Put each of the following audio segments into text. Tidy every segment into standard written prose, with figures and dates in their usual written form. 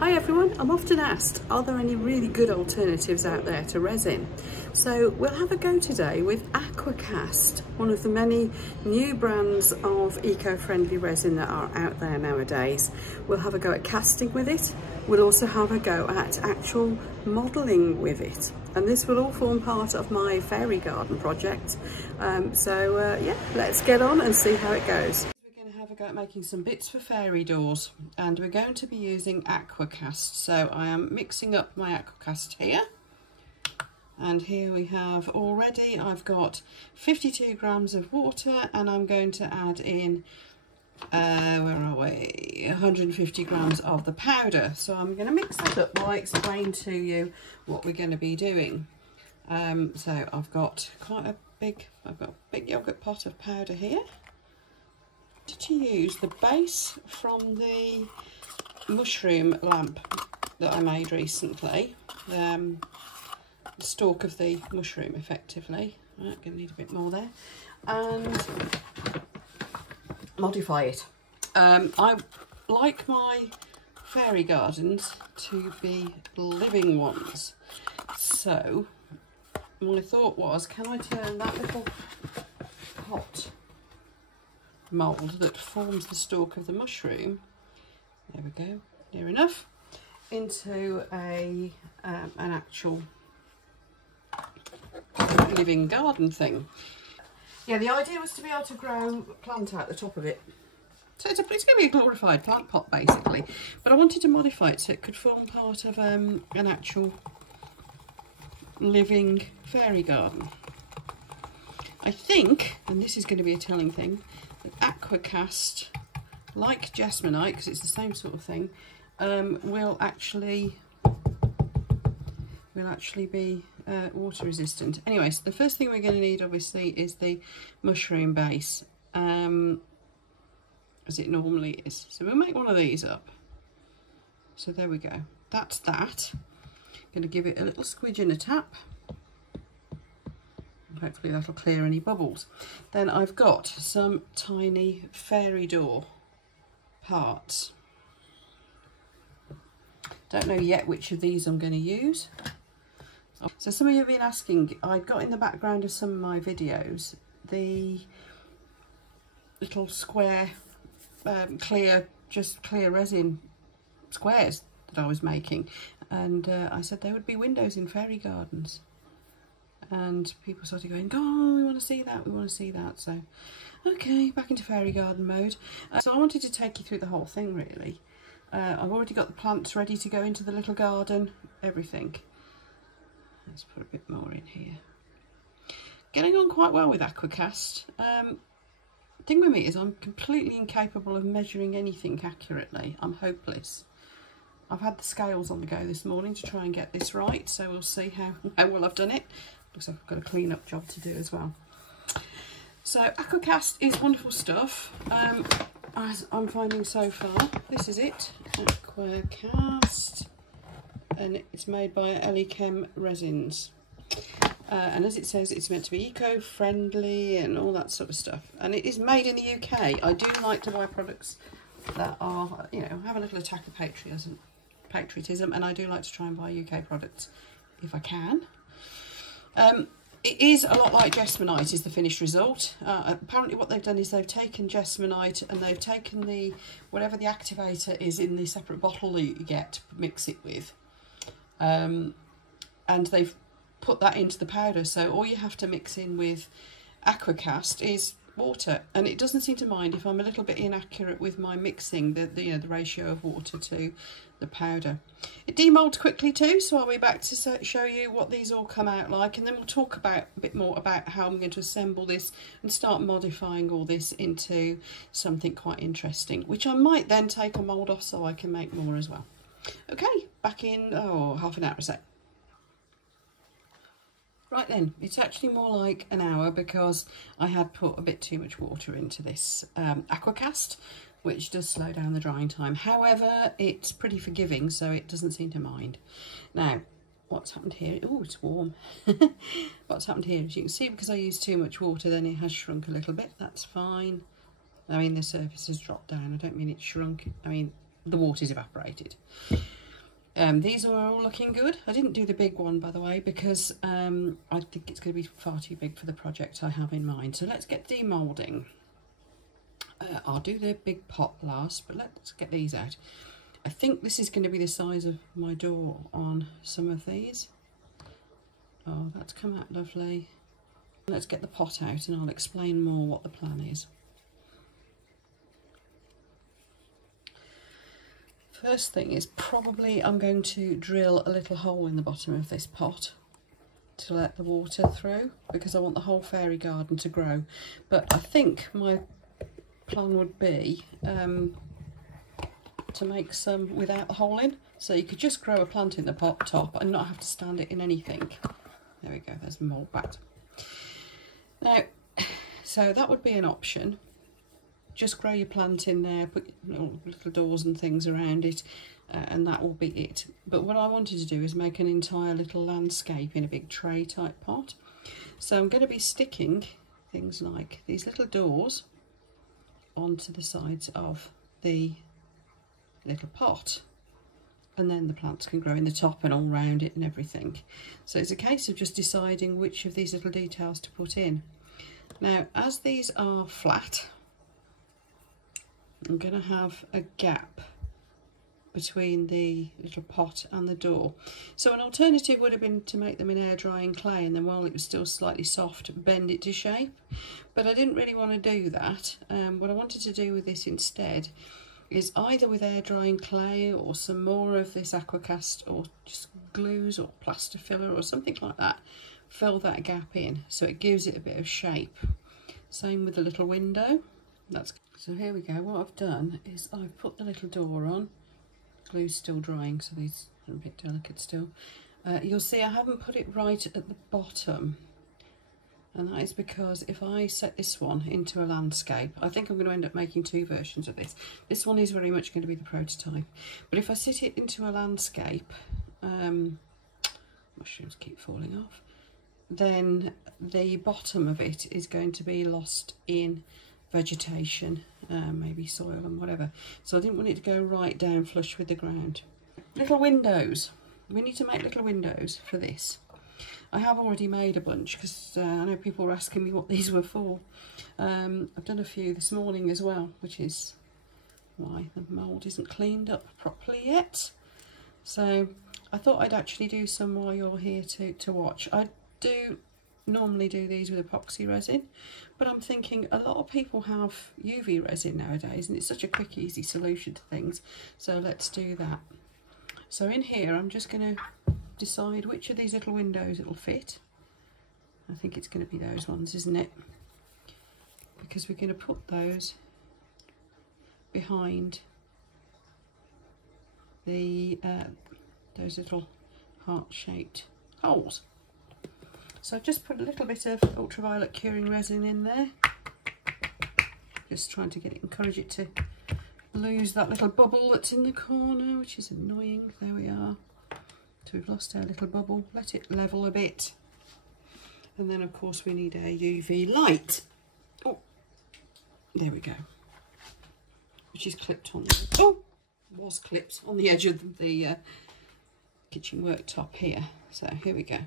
Hi everyone, I'm often asked, are there any really good alternatives out there to resin? So we'll have a go today with Aqua Cast, one of the many new brands of eco-friendly resin that are out there nowadays. We'll have a go at casting with it. We'll also have a go at actual modelling with it. And this will all form part of my fairy garden project. Yeah, let's get on and see how it goes. Have a go at making some bits for fairy doors, and we're going to be using Aqua Cast. So I am mixing up my Aqua Cast here, and here we have already, I've got 52 grams of water, and I'm going to add in where are we, 150 grams of the powder. So I'm going to mix that up while I explain to you what we're going to be doing. So I've got a big yogurt pot of powder here. To use the base from the mushroom lamp that I made recently, the stalk of the mushroom effectively. Right, gonna need a bit more there, and modify it. I like my fairy gardens to be living ones, so my thought was, can I turn that little pot mould that forms the stalk of the mushroom, there we go, near enough, into an actual living garden thing. Yeah, the idea was to be able to grow a plant out the top of it. So it's going to be a glorified plant pot basically, but I wanted to modify it so it could form part of an actual living fairy garden. I think, and this is going to be a telling thing, Aqua Cast, like Jesmonite, because it's the same sort of thing, will actually be water resistant. Anyway, so the first thing we're going to need obviously is the mushroom base, as it normally is. So we'll make one of these up. So there we go. That's that. Going to give it a little squidge and a tap. Hopefully that'll clear any bubbles. Then I've got some tiny fairy door parts. Don't know yet which of these I'm going to use. So some of you have been asking, I got in the background of some of my videos the little square clear resin squares that I was making, and I said they would be windows in fairy gardens. And people started going, oh, we want to see that, we want to see that. So, okay, back into fairy garden mode. So I wanted to take you through the whole thing, really. I've already got the plants ready to go into the little garden, everything. Let's put a bit more in here. Getting on quite well with Aqua Cast. Thing with me is I'm completely incapable of measuring anything accurately. I'm hopeless. I've had the scales on the go this morning to try and get this right, so we'll see how well I've done it. Looks like I've got a clean up job to do as well. So Aqua Cast is wonderful stuff, as I'm finding so far. This is it, Aqua Cast, and it's made by Chem resins. And as it says, it's meant to be eco-friendly and all that sort of stuff. And it is made in the UK. I do like to buy products that are, you know, have a little attack of patriotism, and I do like to try and buy UK products if I can. It is a lot like Jesmonite is the finished result. Apparently what they've done is they've taken Jesmonite and they've taken whatever the activator is in the separate bottle that you get to mix it with, and they've put that into the powder. So all you have to mix in with Aqua Cast is water, and it doesn't seem to mind if I'm a little bit inaccurate with my mixing, the ratio of water to the powder. It demolds quickly too, so I'll be back to show you what these all come out like, and then we'll talk a bit more about how I'm going to assemble this and start modifying all this into something quite interesting, which I might then take a mould off so I can make more as well. Okay, back in half an hour or so. Right then, it's actually more like an hour because I had put a bit too much water into this Aqua Cast, which does slow down the drying time. However, it's pretty forgiving, so it doesn't seem to mind. Now, what's happened here? Oh, it's warm. What's happened here? As you can see, because I used too much water, then it has shrunk a little bit. That's fine. I mean, the surface has dropped down. I don't mean it's shrunk. I mean, the water's evaporated. These are all looking good. I didn't do the big one, by the way, because I think it's going to be far too big for the project I have in mind. So let's get demoulding. I'll do the big pot last, but let's get these out. I think this is going to be the size of my door on some of these. Oh, that's come out lovely. Let's get the pot out and I'll explain more what the plan is. First thing is probably I'm going to drill a little hole in the bottom of this pot to let the water through, because I want the whole fairy garden to grow. But I think my plan would be to make some without the hole in, so you could just grow a plant in the pot top and not have to stand it in anything. There we go, there's the mould back. Now, so that would be an option. Just grow your plant in there, put little doors and things around it, and that will be it. But what I wanted to do is make an entire little landscape in a big tray type pot. So I'm going to be sticking things like these little doors onto the sides of the little pot, and then the plants can grow in the top and all round it and everything. So it's a case of just deciding which of these little details to put in. Now, as these are flat, I'm going to have a gap between the little pot and the door. So an alternative would have been to make them in air drying clay, and then while it was still slightly soft, bend it to shape. But I didn't really want to do that. What I wanted to do with this instead is either with air drying clay or some more of this Aqua Cast, or just glues or plaster filler or something like that, fill that gap in so it gives it a bit of shape. Same with the little window. So here we go. What I've done is I've put the little door on. Glue's still drying, so these are a bit delicate still. You'll see I haven't put it right at the bottom, and that is because if I set this one into a landscape, I think I'm going to end up making two versions of this. This one is very much going to be the prototype, but if I sit it into a landscape, mushrooms keep falling off, then the bottom of it is going to be lost in vegetation, maybe soil and whatever. So I didn't want it to go right down flush with the ground. Little windows. We need to make little windows for this. I have already made a bunch because I know people were asking me what these were for. I've done a few this morning as well, which is why the mould isn't cleaned up properly yet. So I thought I'd actually do some while you're here to watch. I do normally do these with epoxy resin, but I'm thinking a lot of people have UV resin nowadays, and it's such a quick, easy solution to things. So let's do that. So in here, I'm just going to decide which of these little windows it'll fit. I think it's going to be those ones, isn't it? Because we're going to put those behind the those little heart-shaped holes. So I've just put a little bit of ultraviolet curing resin in there, just trying to encourage it to lose that little bubble that's in the corner, which is annoying. There we are. So we've lost our little bubble. Let it level a bit, and then of course we need our UV light. Oh, there we go. Which is clipped on. Was clipped on the edge of the kitchen worktop here. So here we go.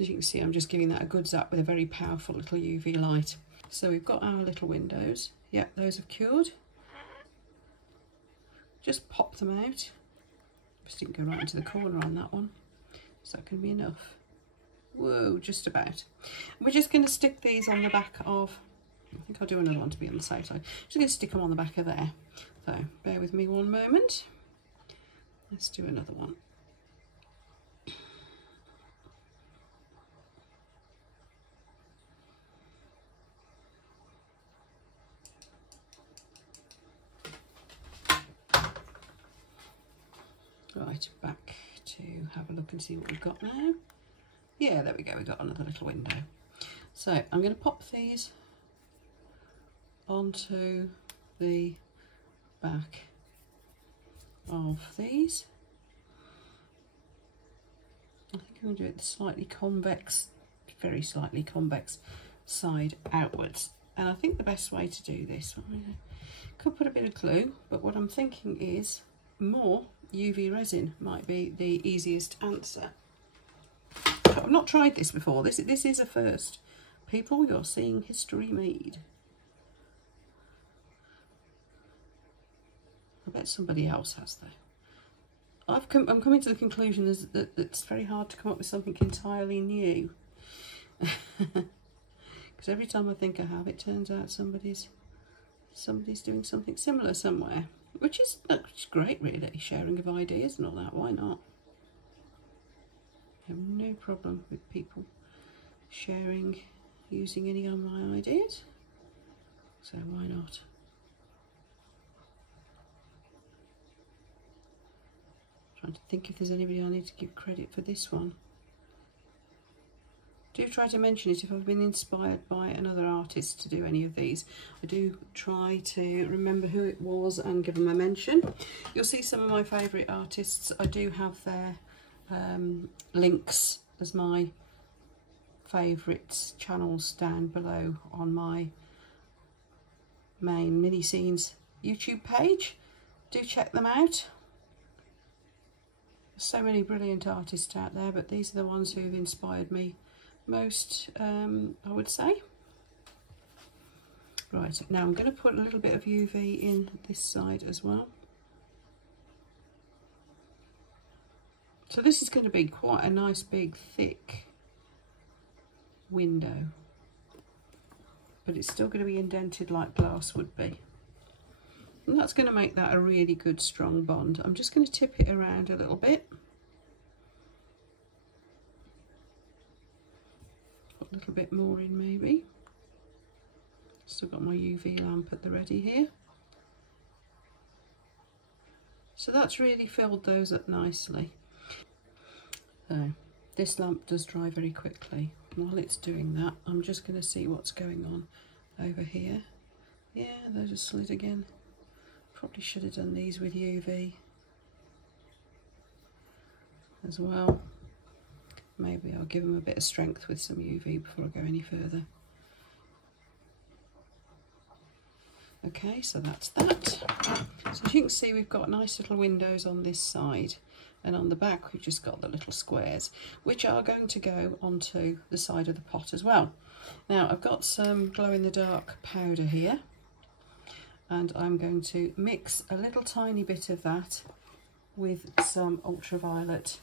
As you can see, I'm just giving that a good zap with a very powerful little UV light. So we've got our little windows. Yep, those have cured. Just pop them out. Just didn't go right into the corner on that one. So that can be enough. Whoa, just about. We're just going to stick these on the back of, I think I'll do another one to be on the safe side. Just going to stick them on the back of there. So bear with me one moment. Let's do another one. Right, back to have a look and see what we've got now. Yeah, there we go, we've got another little window. So I'm going to pop these onto the back of these. I think I'm going to do it slightly convex, very slightly convex side outwards. And I think the best way to do this, I could put a bit of glue, but what I'm thinking is more UV resin might be the easiest answer. I've not tried this before. This is a first. People, you're seeing history made. I bet somebody else has though. I'm coming to the conclusion that it's very hard to come up with something entirely new. Because every time I think I have, it turns out somebody's doing something similar somewhere, which is great really, sharing of ideas and all that. Why not? I have no problem with people sharing, using any of my ideas, so why not? Trying to think if there's anybody I need to give credit for this one. Do try to mention it if I've been inspired by another artist to do any of these. I do try to remember who it was and give them a mention. You'll see some of my favourite artists. I do have their links as my favourites channels down below on my main mini scenes YouTube page. Do check them out. There's so many brilliant artists out there, but these are the ones who've inspired me most, I would say. Right, now I'm going to put a little bit of UV in this side as well. So this is going to be quite a nice big thick window, but it's still going to be indented like glass would be, and that's going to make that a really good strong bond. I'm just going to tip it around a little bit, put a little bit more in maybe. Still got my UV lamp at the ready here, so that's really filled those up nicely. So this lamp does dry very quickly. While it's doing that, I'm just going to see what's going on over here. Yeah, those are slid again. Probably should have done these with UV as well. Maybe I'll give them a bit of strength with some UV before I go any further. Okay, so that's that. So as you can see, we've got nice little windows on this side, and on the back we've just got the little squares, which are going to go onto the side of the pot as well. Now I've got some glow-in-the-dark powder here, and I'm going to mix a little tiny bit of that with some ultraviolet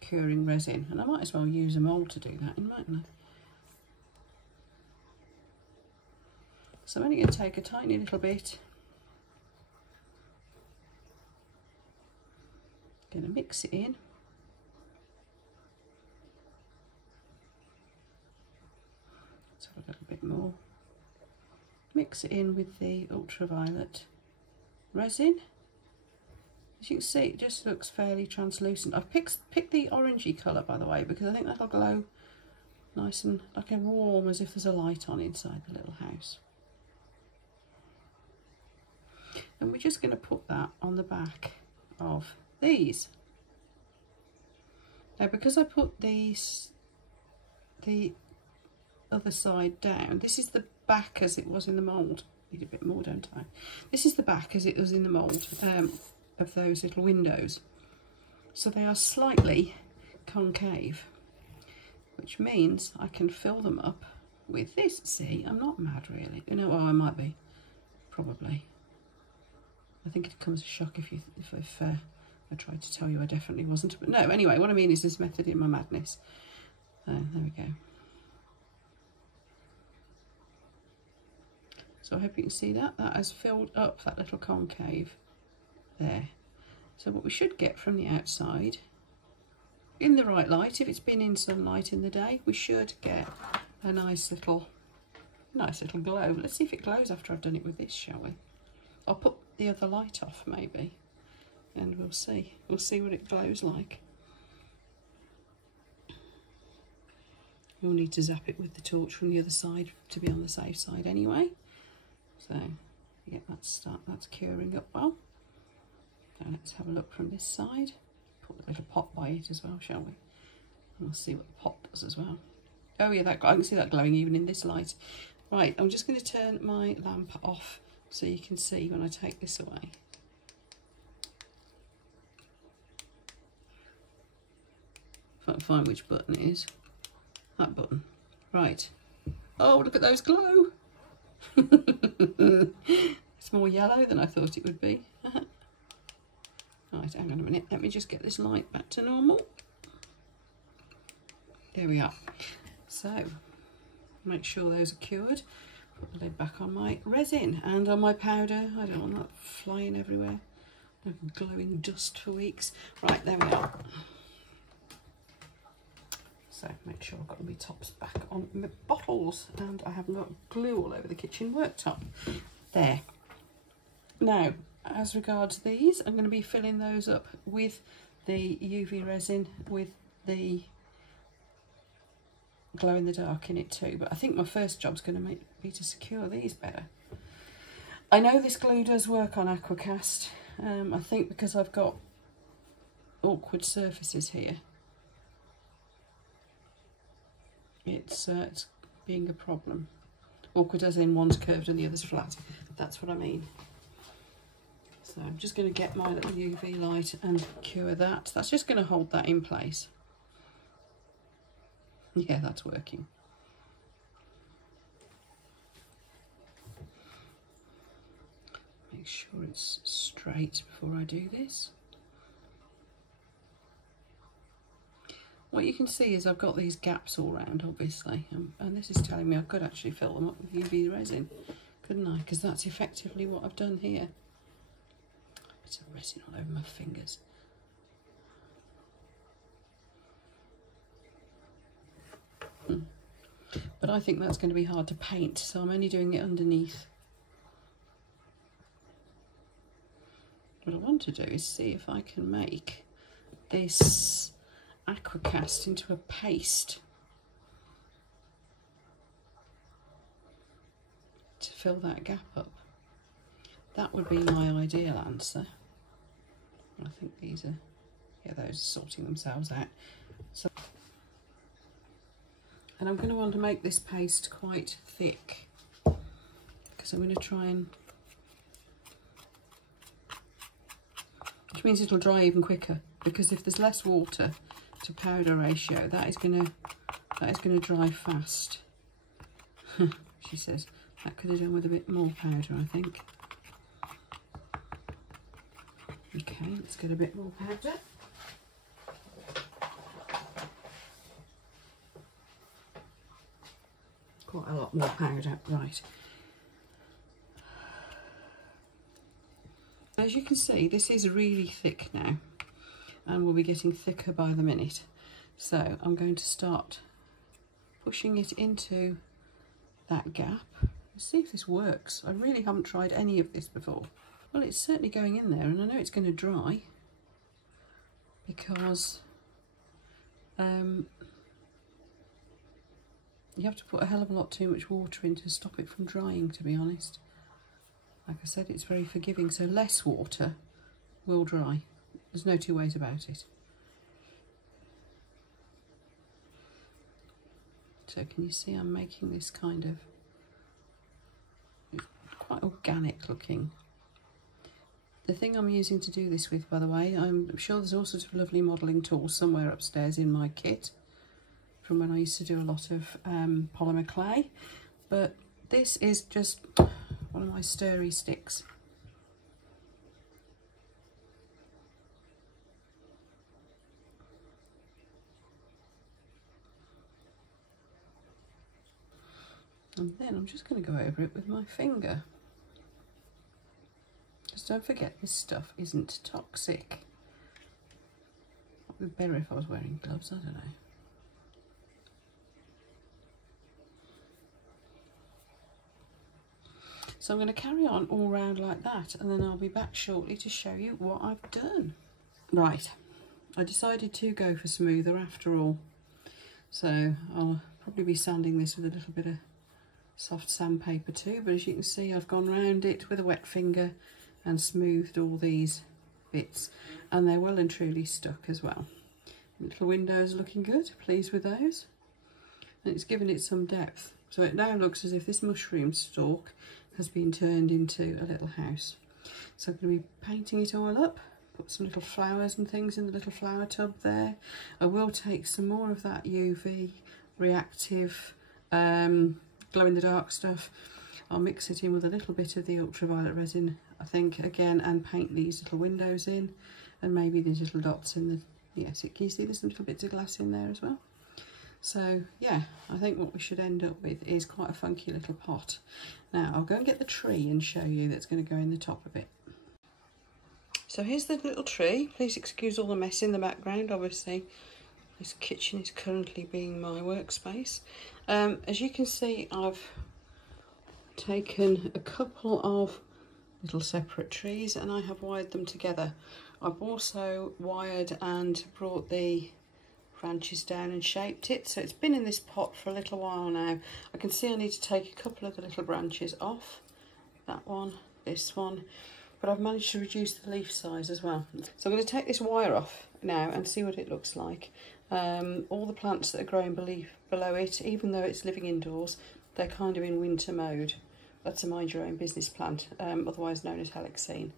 curing resin, and I might as well use a mould to do that in, mightn't I? So I'm only going to take a tiny little bit, going to mix it in, so a little bit more, mix it in with the ultraviolet resin. As you can see, it just looks fairly translucent. I've picked the orangey colour, by the way, because I think that'll glow nice and like a warm, as if there's a light on inside the little house. And we're just going to put that on the back of these. Now, because I put these, the other side down, this is the back as it was in the mould. Need a bit more, don't I? This is the back as it was in the mould of those little windows. So they are slightly concave, which means I can fill them up with this. See, I'm not mad really. You know, oh, I might be, probably. I think it comes as a shock if I tried to tell you I definitely wasn't. But no, anyway, what I mean is this method in my madness. There we go. So I hope you can see that. That has filled up that little concave there. So what we should get from the outside, in the right light, if it's been in sunlight in the day, we should get a nice little glow. Let's see if it glows after I've done it with this, shall we? I'll put the other light off maybe, and we'll see what it glows like. We'll need to zap it with the torch from the other side to be on the safe side anyway. So yeah, that's curing up well. Now let's have a look from this side. Put the little pot by it as well, shall we? And we'll see what the pot does as well. Oh yeah, I can see that glowing even in this light. Right, I'm just going to turn my lamp off so you can see when I take this away. Can't find which button it is. That button. Right. Oh, look at those glow. It's more yellow than I thought it would be. Right, hang on a minute. Let me just get this light back to normal. There we are. So, make sure those are cured. Put the lid back on my resin and on my powder. I don't want that flying everywhere. Glowing dust for weeks. Right, there we are. So make sure I've got my tops back on my bottles and I haven't got glue all over the kitchen worktop. There. Now, as regards these, I'm going to be filling those up with the UV resin with the glow in the dark in it too. But I think my first job's going to be to secure these better. I know this glue does work on Aqua Cast. I think because I've got awkward surfaces here. It's being a problem. Awkward as in one's curved and the other's flat. That's what I mean. So I'm just going to get my little UV light and cure that. That's just going to hold that in place. Yeah, that's working. Make sure it's straight before I do this. What you can see is I've got these gaps all round, obviously, and this is telling me I could actually fill them up with UV resin, couldn't I? Because that's effectively what I've done here. Bit of resin all over my fingers. But I think that's going to be hard to paint, so I'm only doing it underneath. What I want to do is see if I can make this Aqua Cast into a paste to fill that gap up. That would be my ideal answer. I think these are, yeah, those are sorting themselves out. So, and I'm going to want to make this paste quite thick because I'm going to try and, which means it'll dry even quicker, because if there's less water to powder ratio, that is going to dry fast. She says that could have done with a bit more powder, I think. Okay, let's get a bit more powder. Quite a lot more powder, right. As you can see, this is really thick now, and will be getting thicker by the minute. So I'm going to start pushing it into that gap. Let's see if this works. I really haven't tried any of this before. Well, it's certainly going in there, and I know it's going to dry because you have to put a hell of a lot too much water in to stop it from drying, to be honest. Like I said, it's very forgiving, so less water will dry. There's no two ways about it. So can you see I'm making this kind of quite organic looking. The thing I'm using to do this with, by the way, I'm sure there's all sorts of lovely modelling tools somewhere upstairs in my kit from when I used to do a lot of polymer clay, but this is just one of my stirry sticks. And then I'm just going to go over it with my finger. Just don't forget, this stuff isn't toxic. It would be better if I was wearing gloves, I don't know. So I'm going to carry on all round like that, and then I'll be back shortly to show you what I've done. Right, I decided to go for smoother after all. So I'll probably be sanding this with a little bit of soft sandpaper too, but as you can see I've gone round it with a wet finger and smoothed all these bits, and they're well and truly stuck as well. Little windows looking good, pleased with those, and it's given it some depth. So it now looks as if this mushroom stalk has been turned into a little house. So I'm going to be painting it all up, put some little flowers and things in the little flower tub there. I will take some more of that UV reactive glow in the dark stuff. I'll mix it in with a little bit of the ultraviolet resin, I think, again, and paint these little windows in, and maybe these little dots in the, yes, can you see there's some little bits of glass in there as well? So yeah, I think what we should end up with is quite a funky little pot. Now I'll go and get the tree and show you that's going to go in the top of it. So here's the little tree. Please excuse all the mess in the background. Obviously this kitchen is currently being my workspace. As you can see, I've taken a couple of little separate trees and I have wired them together. I've also wired and brought the branches down and shaped it, so it's been in this pot for a little while now. I can see I need to take a couple of the little branches off, that one, this one, but I've managed to reduce the leaf size as well. So I'm going to take this wire off now and see what it looks like. All the plants that are growing below it, even though it's living indoors, they're kind of in winter mode. That's a mind your own business plant, otherwise known as helixine.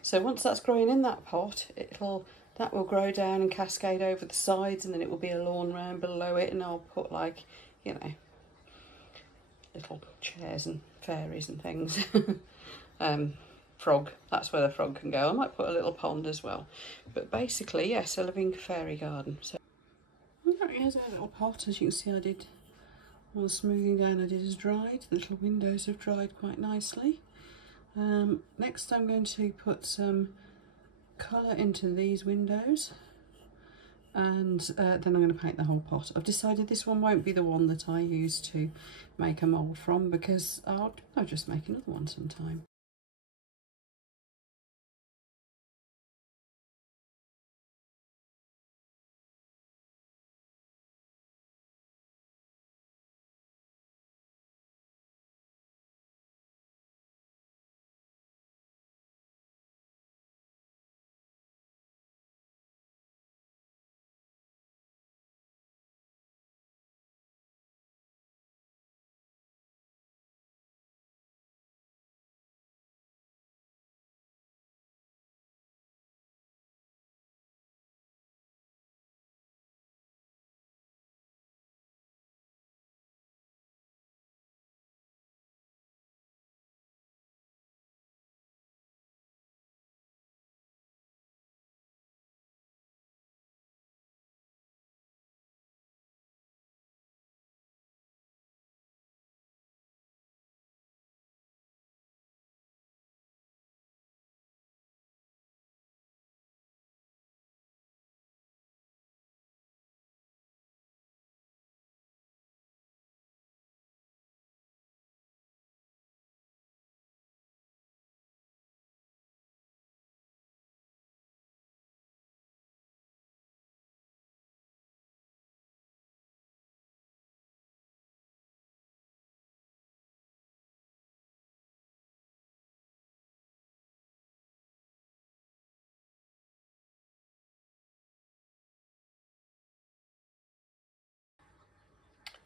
So once that's growing in that pot, that will grow down and cascade over the sides, and then it will be a lawn round below it, and I'll put, like, you know, little chairs and fairies and things. Frog, that's where the frog can go. I might put a little pond as well. But basically, yes, a living fairy garden. So here's our little pot. As you can see, I did all the smoothing down I did is dried. The little windows have dried quite nicely. Next I'm going to put some colour into these windows, and then I'm going to paint the whole pot. I've decided this one won't be the one that I use to make a mould from, because I'll just make another one sometime.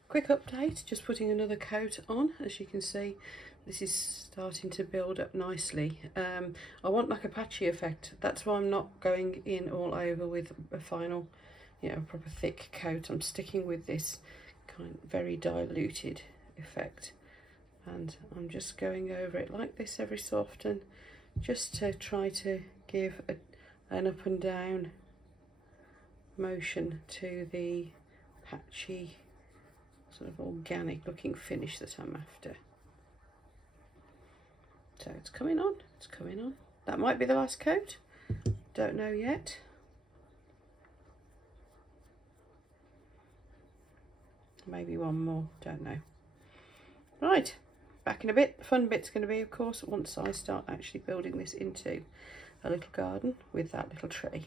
Quick update, just putting another coat on. As you can see, this is starting to build up nicely. I want like a patchy effect. That's why I'm not going in all over with a final, you know, proper thick coat. I'm sticking with this kind of very diluted effect, and I'm just going over it like this every so often, just to try to give an up and down motion to the patchy, sort of organic looking finish that I'm after. So it's coming on, it's coming on. That might be the last coat, don't know yet. Maybe one more, don't know. Right, back in a bit. The fun bit's going to be, of course, once I start actually building this into a little garden with that little tree.